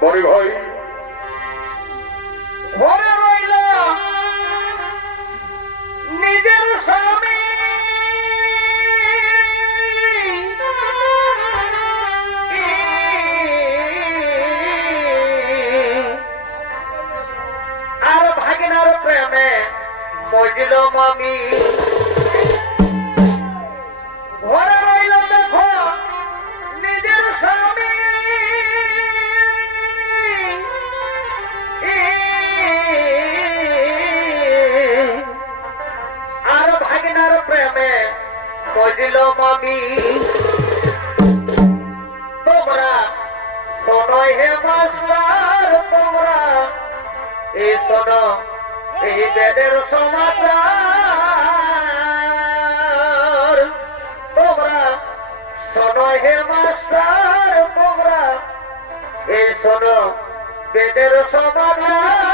মরে ভাই মরে রইল নিজের স্বামী। আর ভাগিনার প্রেমে মজিল মামি এদের সমাচার। তোমরা শোনো হে মাস্টার তোমরা এ শোনো বেদের সমাচার।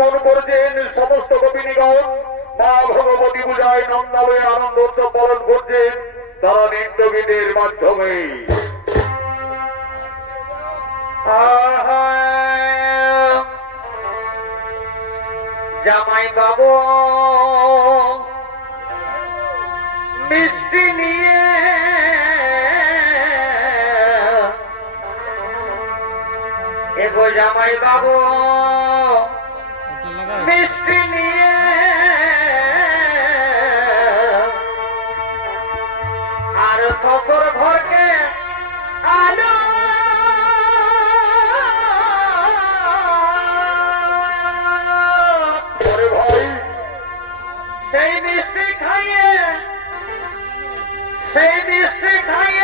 মন করছেন সমস্ত গোপিনীগণ। মা ভগবতী পূজায় নন্দালয়ে আনন্দ পালন করছেন তারা নৃত্যগীতের মাধ্যমে। জামাই বাবু মিষ্টি নিয়ে এগো জামাই বাবু বৃষ্টি নিয়ে। আর সফর ভরকে আলো। সেই মিষ্টি খাইয়ে সেই মিষ্টি খাইয়ে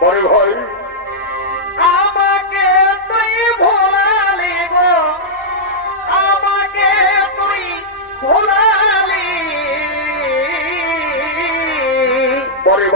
পরে ভাই আমাকে তুই ভোলালে গো। আমাকে তুই ভোলালি। পরে